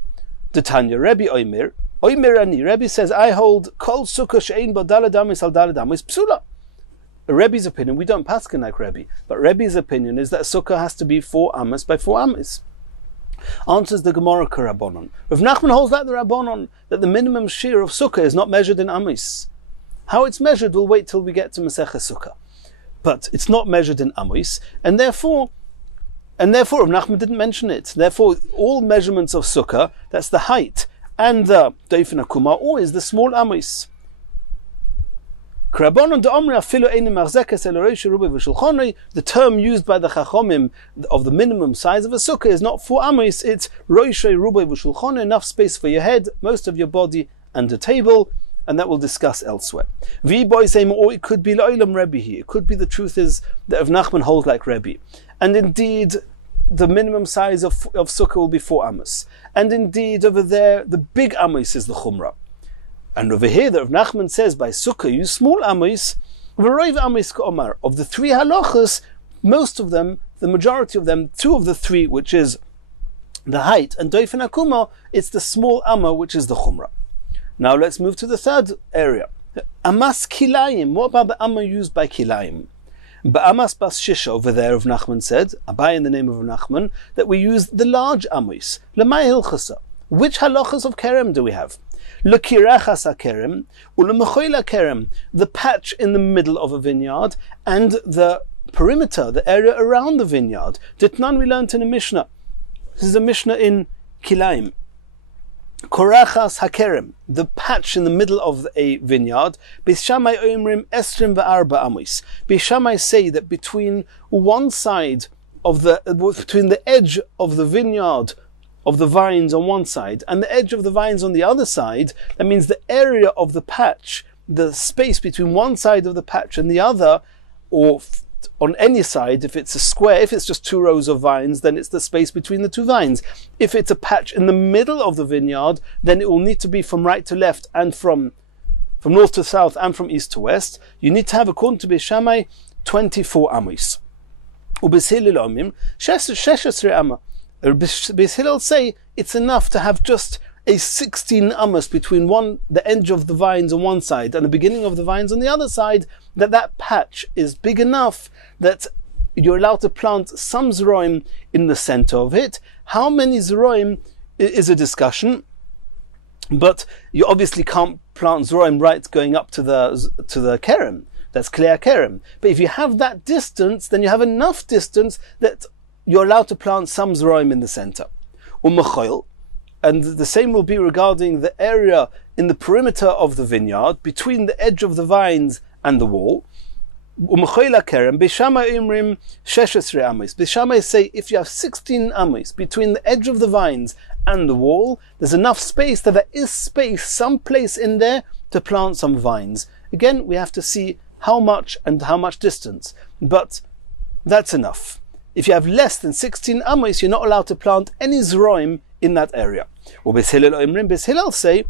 The Tanya, Rebbe Omer Ani, Rebbe says, I hold kol sukkah she'ein bo daled amos al daled amos psula. Rebbe's opinion, we don't paskin like Rebbe, but Rebbe's opinion is that a sukkah has to be 4 amos by 4 amos. Answers the Gemara Rabbanon. Rav Nachman holds like the Rabbanon that the minimum shear of sukkah is not measured in amos. How it's measured, we'll wait till we get to Masechah Sukkah. But it's not measured in amos, and therefore Rav Nachman didn't mention it. Therefore, all measurements of sukkah, that's the height, and the dofen akuma, are always the small amos. The term used by the Chachomim of the minimum size of a sukkah is not 4 amos, it's roishay rubai v'shulchon, enough space for your head, most of your body, and a table, and that we'll discuss elsewhere. Or it could be La'ilam Rebbe here. It could be the truth is that Rav Nachman holds like Rebbe. And indeed, the minimum size of sukkah will be 4 amos. And indeed, over there, the big amos is the chumrah. And over here, the Rav Nachman says, by sukkah, use small amos. Of the 3 halachas, most of them, the majority of them, 2 of the 3, which is the height, and dofen akuma, it's the small amma, which is the chumrah. Now let's move to the third area. Amas kilayim. What about the amma used by kilayim? Ba'amas bas shisha, over there, Rav Nachman said, Abai in the name of Rav Nachman, that we use the large amos. Lemay hilchasa. Which halachas of kerem do we have? L'kirachas kerem, u'lemechoila kerem, the patch in the middle of a vineyard, and the perimeter, the area around the vineyard. Ditnan we learned in a Mishnah. This is a Mishnah in Kilayim. Korachas hakerem, the patch in the middle of a vineyard. Beis Shammai omrim esrim v'arba amos. Beis Shammai say that between one side of between the edge of the vineyard of the vines on one side and the edge of the vines on the other side, that means the area of the patch, the space between one side of the patch and the other, or on any side, if it's a square, if it's just 2 rows of vines, then it's the space between the 2 vines. If it's a patch in the middle of the vineyard, then it will need to be from right to left and from north to south and from east to west. You need to have, according to Beis Shammai, 24 amos. Beis Hillel say it's enough to have just a 16 amos between the edge of the vines on one side and the beginning of the vines on the other side, that patch is big enough that you're allowed to plant some zroim in the center of it. How many zroim is a discussion, but you obviously can't plant zroim right going up to the kerem. That's clear kerem. But if you have that distance, then you have enough distance that you're allowed to plant some zroim in the center. And the same will be regarding the area in the perimeter of the vineyard, between the edge of the vines and the wall. Beis Shammai say if you have 16 amos between the edge of the vines and the wall, there's enough space that there is space, some place in there to plant some vines. Again, we have to see how much and how much distance, but that's enough. If you have less than 16 amos, you're not allowed to plant any zroim in that area. Or Beis Hillel say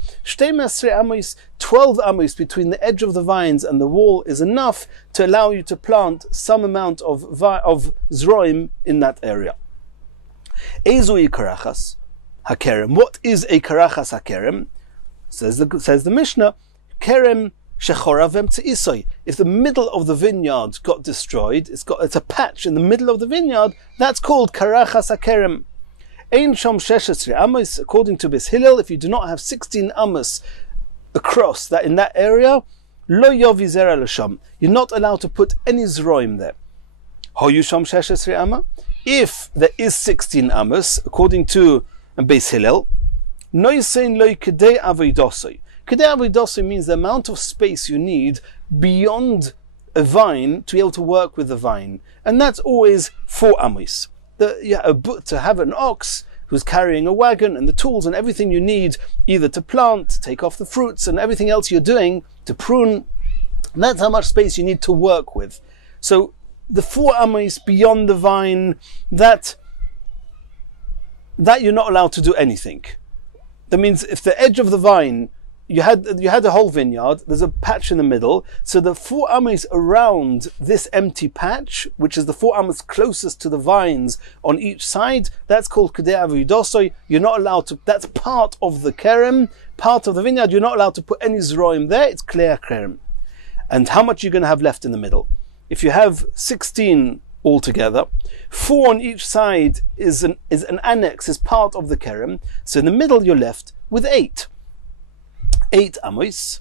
12 amos between the edge of the vines and the wall is enough to allow you to plant some amount of zroim in that area. Ezui karachas hakerem. What is a karachas hakerem? Says the Mishnah, kerem shechoravem tzeisoi. If the middle of the vineyard got destroyed, it's a patch in the middle of the vineyard, that's called karachas hakerem. Ein shom 16 amos, according to Beis Hillel, if you do not have 16 amos across that in that area, lo yovi zera l'sham, you're not allowed to put any zroim there. Hoyu shom 16 amma, if there is 16 amos, according to Beis Hillel, noisein lo kedei avoidosoi. Kedei avoidosoi means the amount of space you need beyond a vine to be able to work with the vine, and that's always 4 amos. To have an ox who's carrying a wagon and the tools and everything you need either to plant, to take off the fruits and everything else you're doing, to prune, that's how much space you need to work with. So the 4 amos beyond the vine, that that you're not allowed to do anything. That means if the edge of the vine, you had a whole vineyard, there's a patch in the middle, so the 4 amas around this empty patch, which is the 4 amas closest to the vines on each side, that's called Kedei Avidoso. You're not allowed to, that's part of the kerem, part of the vineyard, you're not allowed to put any zroim there, it's clear kerem. And how much you're going to have left in the middle? If you have 16 altogether, 4 on each side is an annex, is part of the kerem, so in the middle you're left with 8 amos.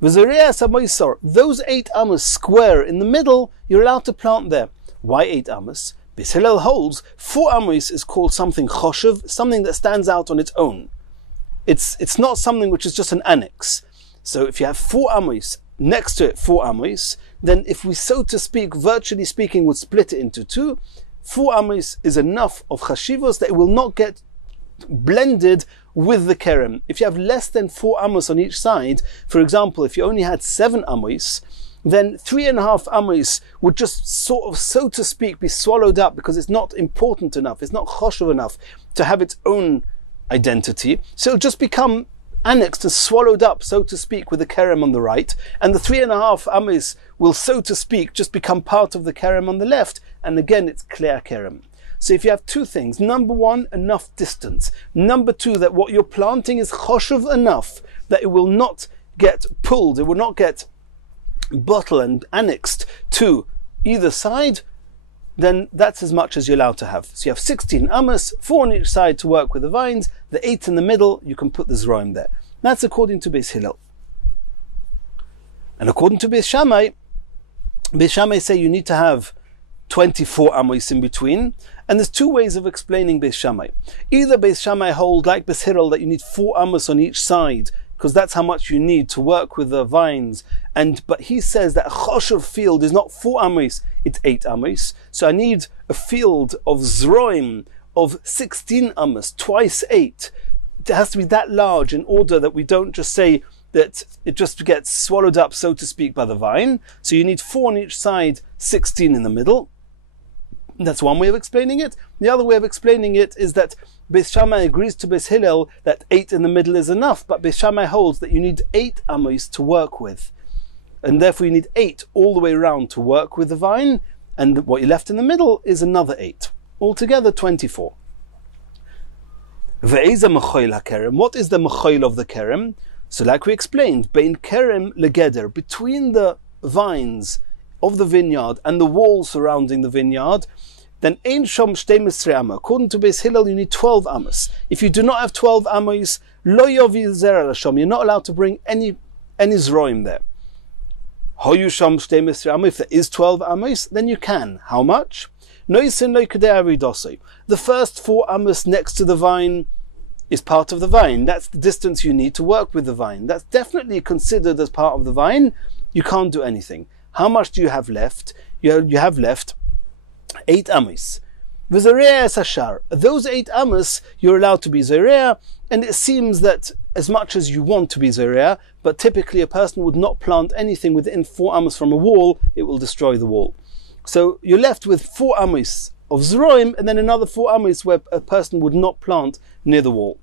Those 8 amos square in the middle, you're allowed to plant there. Why 8 amos? Beis Hillel holds 4 amos is called something choshev, something that stands out on its own. It's not something which is just an annex. So if you have 4 amos, next to it 4 amos, then if we, so to speak, virtually speaking, would split it into 2, 4 amos is enough of chashivos that it will not get blended with the kerem. If you have less than 4 amos on each side, for example, if you only had 7 amos, then 3.5 amos would just sort of, so to speak, be swallowed up because it's not important enough, it's not choshev enough to have its own identity. So it'll just become annexed and swallowed up, so to speak, with the kerem on the right, and the 3.5 amos will, so to speak, just become part of the kerem on the left, and again it's clear kerem. So if you have 2 things, number 1, enough distance. Number 2, that what you're planting is choshev enough that it will not get pulled, it will not get bottled and annexed to either side, then that's as much as you're allowed to have. So you have 16 amos, 4 on each side to work with the vines, the 8 in the middle, you can put the zroim there. That's according to Beis Hillel. And according to Beis Shammai say you need to have 24 amos in between. And there's 2 ways of explaining Beis Shammai. Either Beis Shammai hold, like Beis Hillel, that you need 4 amos on each side, because that's how much you need to work with the vines. But he says that a choshev field is not 4 amos, it's 8 amos. So I need a field of zroim of 16 amos, twice 8. It has to be that large in order that we don't just say that it just gets swallowed up, so to speak, by the vine. So you need 4 on each side, 16 in the middle. That's one way of explaining it. The other way of explaining it is that Beis Shammai agrees to Beis Hillel that 8 in the middle is enough, but Beis Shammai holds that you need 8 amos to work with. And therefore you need 8 all the way around to work with the vine, and what you left in the middle is another 8. Altogether 24. Ve'eza mechoil hakerem. What is the mechoil of the kerem? So like we explained, bein kerem legeder, between the vines of the vineyard and the wall surrounding the vineyard, then ein shom 12 amos. According to Beis Hillel, you need 12 amos. If you do not have 12 amos, lo yovi zera lashom, you're not allowed to bring any zroim there. Hoyu shom 12 amos, if there is 12 amos, then you can. How much? Noisin lo kedei avidosei. The first 4 amos next to the vine is part of the vine. That's the distance you need to work with the vine. That's definitely considered as part of the vine. You can't do anything. How much do you have left? You have left 8 amos. Those 8 amos, you're allowed to be zereah, and it seems that as much as you want to be zereah, but typically a person would not plant anything within 4 amos from a wall, it will destroy the wall. So you're left with 4 amos of zroim, and then another 4 amos where a person would not plant near the wall.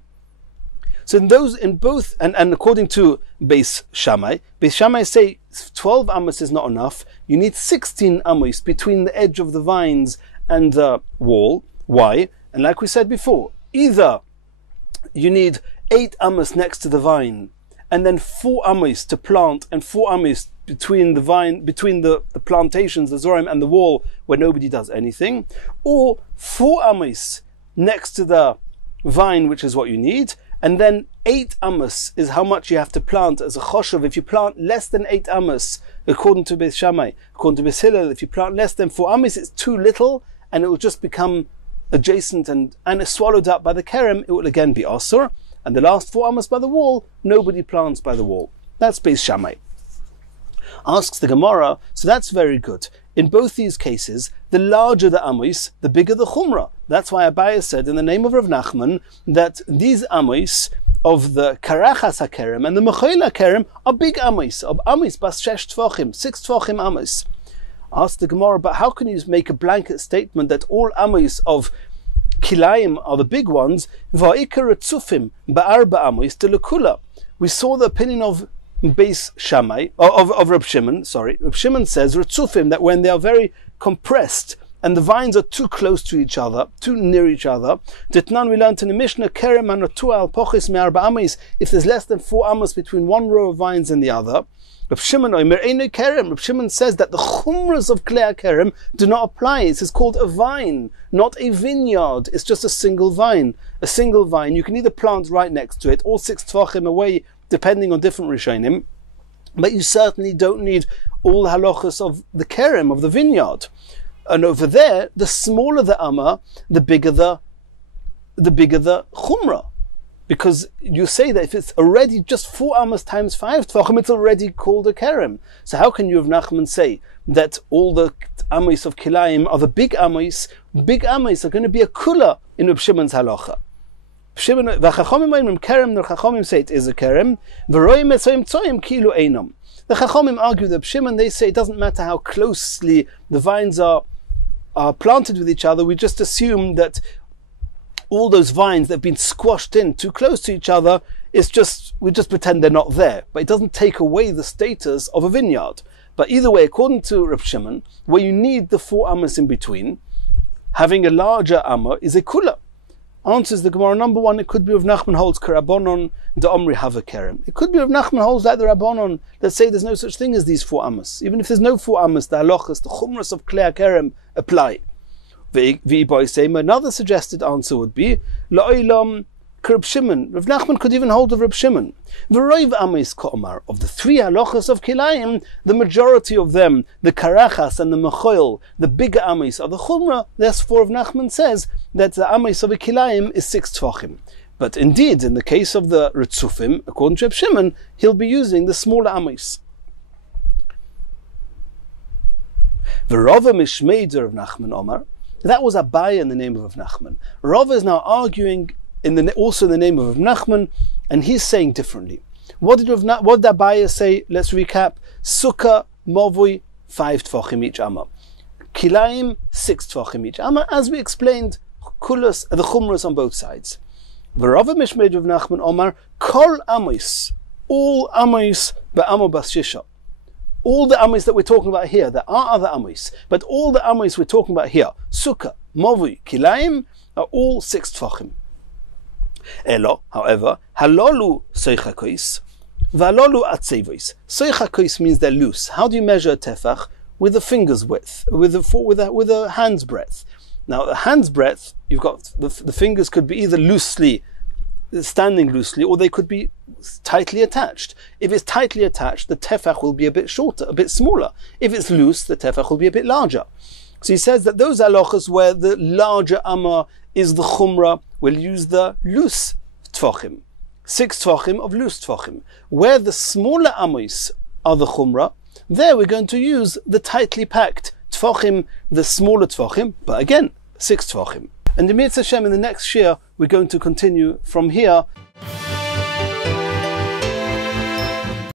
So in both, and according to Beis Shammai say 12 amos is not enough. You need 16 amos between the edge of the vines and the wall. Why? And like we said before, either you need 8 amos next to the vine, and then 4 amos to plant, and 4 amos between the vine, between the plantations, the zorim, and the wall where nobody does anything, or 4 amos next to the vine, which is what you need, and then 8 amos is how much you have to plant as a choshev. If you plant less than 8 amos, according to Beis Shammai, according to Beis Hillel, if you plant less than 4 amos, it's too little, and it will just become adjacent and swallowed up by the kerem. It will again be asur. And the last 4 amos by the wall, nobody plants by the wall. That's Beis Shammai. Asks the Gemara, so that's very good. In both these cases, the larger the amos, the bigger the chumrah. That's why Abaye said in the name of Rav Nachman that these amos of the karachas hakerem and the mechoil hakerem are big amos, of amos bas 6 tefachim amos. Asked the Gemara, but how can you make a blanket statement that all amos of kilayim are the big ones. Va'ikar retzufim ba'arba amos delekula. We saw the opinion of Beis Shammai, of Reb Shimon. Sorry, Reb Shimon says retzufim, that when they are very compressed and the vines are too close to each other, too near each other. Ditnan, we learned in the Mishnah, kerem anotua al pochis me'arba amos. If there's less than 4 amos between one row of vines and the other. Reb Shimon Reb Shimon says that the chumras of klei kerem do not apply. It is called a vine, not a vineyard. It's just a single vine. A single vine. You can either plant right next to it or 6 tvachim away, depending on different rishonim. But you certainly don't need all the halachas of the kerem, of the vineyard. And over there, the smaller the amma, the bigger the chumrah. Because you say that if it's already just 4 amos times 5 tvachim, it's already called a kerem. So how can you, Rav Nachman, say that all the amos of kilayim are the big amos? Big amos are going to be a kula in Reb Shimon's halacha. Chachamim say it is a kerem. The Chachamim argue that Shimon, they say it doesn't matter how closely the vines are planted with each other. We just assume that all those vines that have been squashed in too close to each other, we just pretend they're not there. But it doesn't take away the status of a vineyard. But either way, according to Reb Shimon, where you need the 4 amos in between, having a larger amma is a kula. Answers the Gemara. Number 1, it could be Rav Nachman holds karabonon the omri hava kerem. It could be Rav Nachman holds like the Rabbonon that say there's no such thing as these 4 amos. Even if there's no 4 amos, the halachas, the chumras of klei kerem apply. Another suggested answer would be la'olam Reb Shimon. Rav Nachman could even hold of Reb Shimon. V'roiv amos ka'omar, of the 3 halachas of kilayim, the majority of them, the karachas and the mechoil, the bigger amos are the chumrah. Therefore, Rav Nachman says that the amos of a kilayim is 6 tvachim. But indeed, in the case of the retzufim, according to Reb Shimon, he'll be using the smaller amos. V'rova mishmeid Rav Nachman Omar. That was Abaye in the name of Rav Nachman. Rava is now arguing also in the name of Rav Nachman, and he's saying differently. What did Abaye say? Let's recap. Sukkah, Movui, 5 tvachim each amma. Kilayim, 6 tvachim each amma. As we explained, kulas, the chumras on both sides. V'rava mishmeid Rav Nachman Omar, kol amos, all amos be'amo bas shisha. All the amos that we're talking about here, there are other amos, but all the amos we're talking about here, sukkah, movui, kilayim, are all 6 tvachim. Elo, however, halolu soichakois, valolu atzevois. Soichakois means they're loose. How do you measure a tefach? With a finger's width, with a hand's breadth. Now, the hand's breadth, you've got the fingers could be either standing loosely, or they could be tightly attached. If it's tightly attached, the tefach will be a bit shorter, a bit smaller. If it's loose, the tefach will be a bit larger. So he says that those halachas where the larger amma is the chumrah, will use the loose tvachim, 6 tvachim of loose tvachim. Where the smaller amos are the chumrah, there we're going to use the tightly packed tvachim, the smaller tvachim, but again, 6 tvachim. And the Mitzvah Hashem, in the next shir, we're going to continue from here.